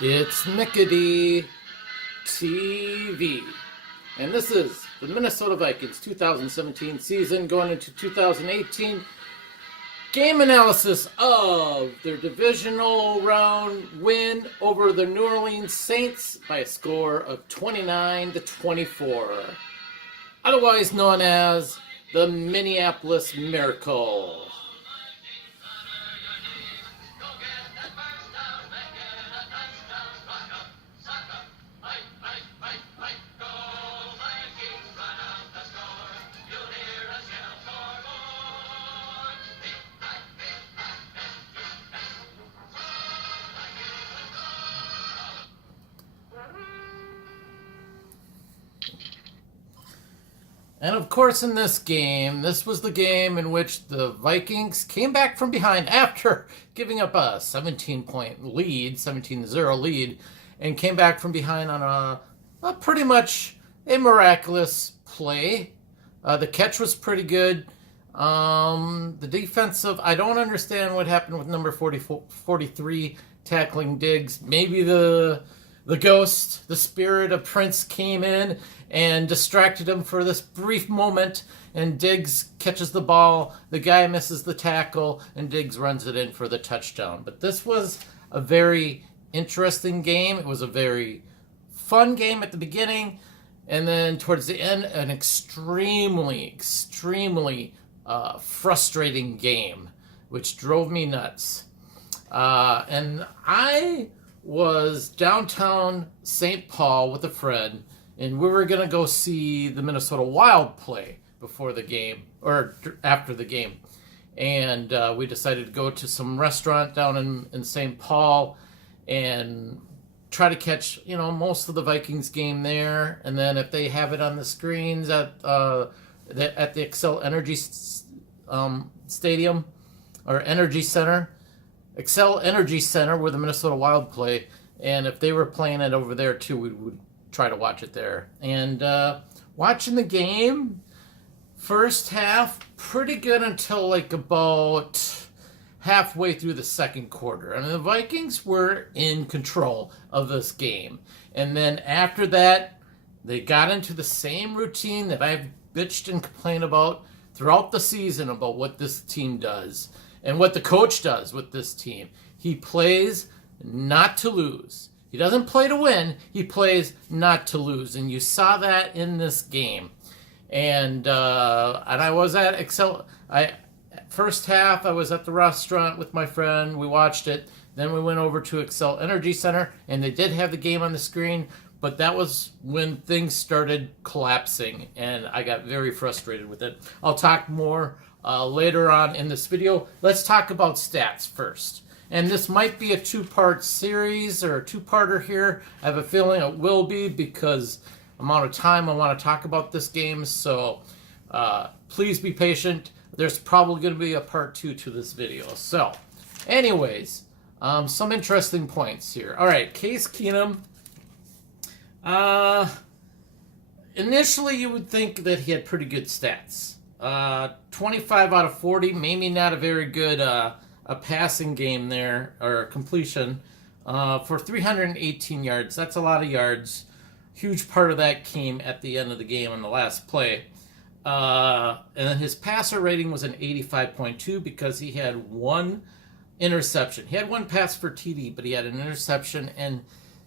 It's Mickety TV, and this is the Minnesota Vikings 2017 season going into 2018 game analysis of their divisional round win over the New Orleans Saints by a score of 29-24, otherwise known as the Minneapolis Miracle. And of course, in this game, this was the game in which the Vikings came back from behind after giving up a 17-point lead, 17-0 lead, and came back from behind on a pretty much a miraculous play. The catch was pretty good. The defensive, I don't understand what happened with number 43 tackling Diggs. Maybe the ghost, the spirit of Prince came in and distracted him for this brief moment, and Diggs catches the ball, the guy misses the tackle, and Diggs runs it in for the touchdown. But this was a very interesting game. It was a very fun game at the beginning, and then towards the end, an extremely frustrating game, which drove me nuts. And I was downtown St. Paul with a friend, and we were going to go see the Minnesota Wild play before the game, or after the game. And we decided to go to some restaurant down in St. Paul and try to catch, most of the Vikings game there. And then if they have it on the screens at the Xcel Energy Stadium, or Energy Center, Xcel Energy Center, where the Minnesota Wild play, and if they were playing it over there too, we would try to watch it there. And watching the game, first half, pretty good until like about halfway through the second quarter. I mean, the Vikings were in control of this game. And then after that, they got into the same routine that I've bitched and complained about throughout the season about what this team does. And what the coach does with this team. He plays not to lose. He doesn't play to win. He plays not to lose. And you saw that in this game. And I was at Xcel. First half, I was at the restaurant with my friend. We watched it. Then we went over to Xcel Energy Center. And they did have the game on the screen. But that was when things started collapsing. And I got very frustrated with it. I'll talk more later on in this video. Let's talk about stats first. And this might be a two-part series or a two-parter here. I have a feeling it will be because amount of time I want to talk about this game. So please be patient. There's probably going to be a part 2 to this video. So anyways, some interesting points here. All right, Case Keenum. Initially, you would think that he had pretty good stats. 25 out of 40, maybe not a very good a passing game there, or completion, for 318 yards. That's a lot of yards. Huge part of that came at the end of the game on the last play. And his passer rating was an 85.2 because he had one interception. He had one pass for TD, but he had an interception, and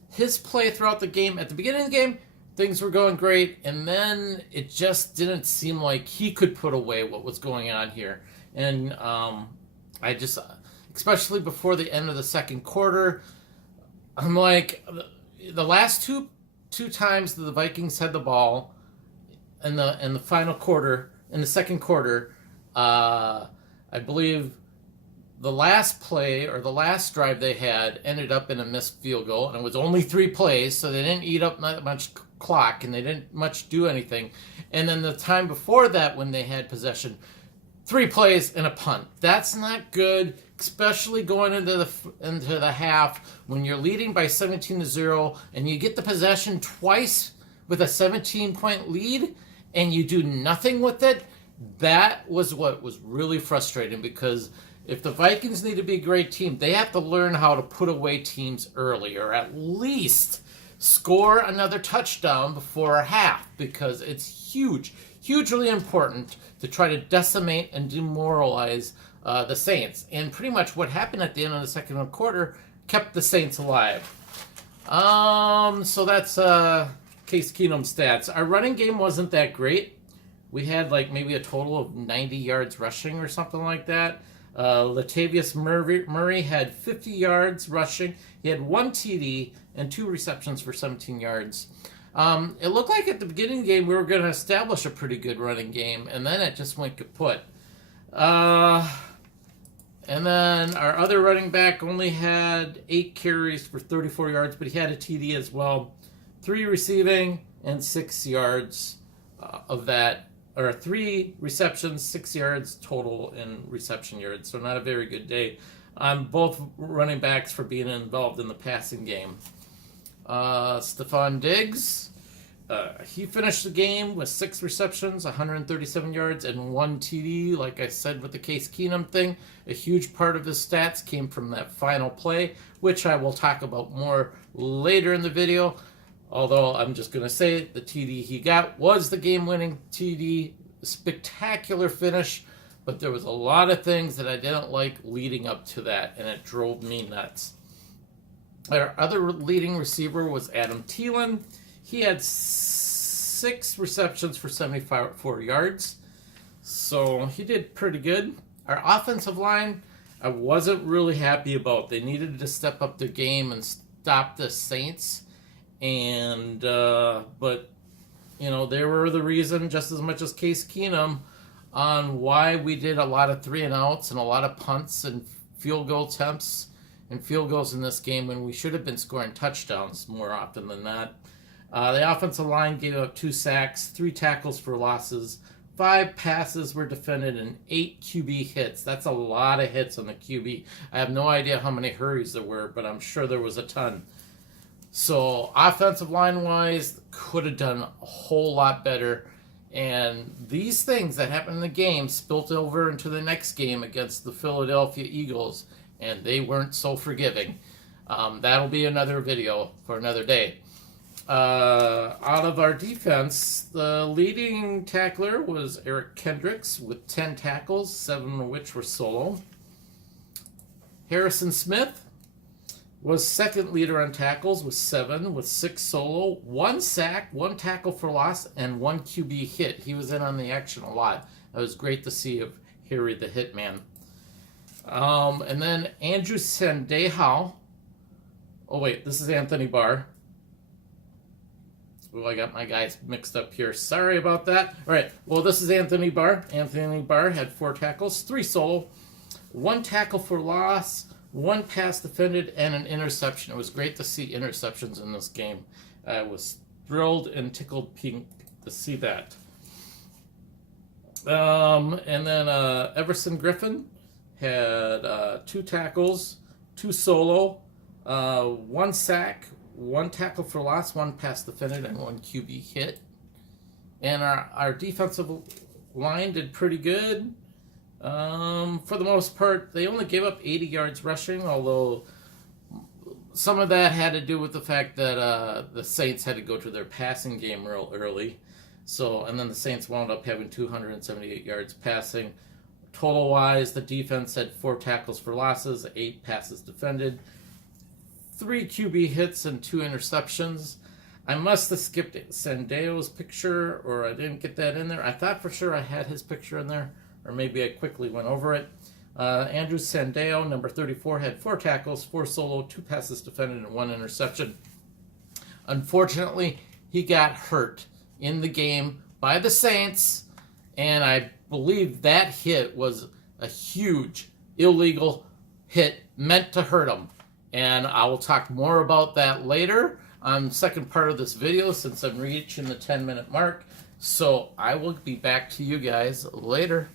his play throughout the game, at the beginning of the game, things were going great, and then it just didn't seem like he could put away what was going on here. And I just, especially before the end of the second quarter, I'm like, the last two times that the Vikings had the ball in the final quarter, in the second quarter, I believe the last play or the last drive they had ended up in a missed field goal, and it was only 3 plays, so they didn't eat up that much clock, and they didn't much do anything. And then the time before that, when they had possession, 3 plays and a punt. That's not good, especially going into the half when you're leading by 17-0 and you get the possession twice with a 17-point lead and you do nothing with it. That was what was really frustrating, because if the Vikings need to be a great team, they have to learn how to put away teams early, or at least score another touchdown before a half, because it's hugely important to try to decimate and demoralize the Saints. And pretty much what happened at the end of the second quarter kept the Saints alive. So that's Case Keenum's stats. Our running game wasn't that great. We had like maybe a total of 90 yards rushing or something like that. Latavius Murray had 50 yards rushing. He had 1 TD and 2 receptions for 17 yards. It looked like at the beginning of the game we were going to establish a pretty good running game, and then it just went kaput. And then our other running back only had 8 carries for 34 yards, but he had a TD as well. 3 receiving and 6 yards of that. Or 3 receptions, 6 yards total in reception yards. So not a very good day on both running backs for being involved in the passing game. Stephon Diggs, he finished the game with 6 receptions, 137 yards, and 1 TD. Like I said with the Case Keenum thing, a huge part of his stats came from that final play, which I will talk about more later in the video. Although I'm just going to say the TD he got was the game-winning TD. Spectacular finish, but there was a lot of things that I didn't like leading up to that, and it drove me nuts. Our other leading receiver was Adam Thielen. He had 6 receptions for 74 yards, so he did pretty good. Our offensive line, I wasn't really happy about. They needed to step up their game and stop the Saints. But they were the reason, just as much as Case Keenum, on why we did a lot of 3-and-outs and a lot of punts and field goal attempts and field goals in this game when we should have been scoring touchdowns more often than not. The offensive line gave up 2 sacks, 3 tackles for losses, 5 passes were defended, and 8 QB hits. That's a lot of hits on the QB. I have no idea how many hurries there were, but I'm sure there was a ton. So offensive line-wise, could have done a whole lot better. And these things that happened in the game spilled over into the next game against the Philadelphia Eagles, and they weren't so forgiving. That'll be another video for another day. Out of our defense, the leading tackler was Eric Kendricks with 10 tackles, 7 of which were solo. Harrison Smith was second leader on tackles with 7, with 6 solo, 1 sack, 1 tackle for loss, and 1 QB hit. He was in on the action a lot. It was great to see of Harry the Hitman. And then Andrew Sandejo. Oh wait, this is Anthony Barr. Oh, I got my guys mixed up here. Sorry about that. All right, well, this is Anthony Barr. Anthony Barr had 4 tackles, 3 solo, 1 tackle for loss, 1 pass defended, and an interception. It was great to see interceptions in this game. I was thrilled and tickled pink to see that. And then Everson Griffin had 2 tackles, 2 solo, 1 sack, 1 tackle for loss, 1 pass defended, and 1 QB hit. And our defensive line did pretty good. For the most part, they only gave up 80 yards rushing, although some of that had to do with the fact that the Saints had to go to their passing game real early. And then the Saints wound up having 278 yards passing. Total-wise, the defense had 4 tackles for losses, 8 passes defended, 3 QB hits, and 2 interceptions. I must have skipped Sandejo's picture, or I didn't get that in there. I thought for sure I had his picture in there, or maybe I quickly went over it. Andrew Sandejo, number 34, had 4 tackles, 4 solo, 2 passes defended, and 1 interception. Unfortunately, he got hurt in the game by the Saints, and I believe that hit was a huge illegal hit meant to hurt him. And I will talk more about that later on the second part of this video, since I'm reaching the 10-minute mark. So I will be back to you guys later.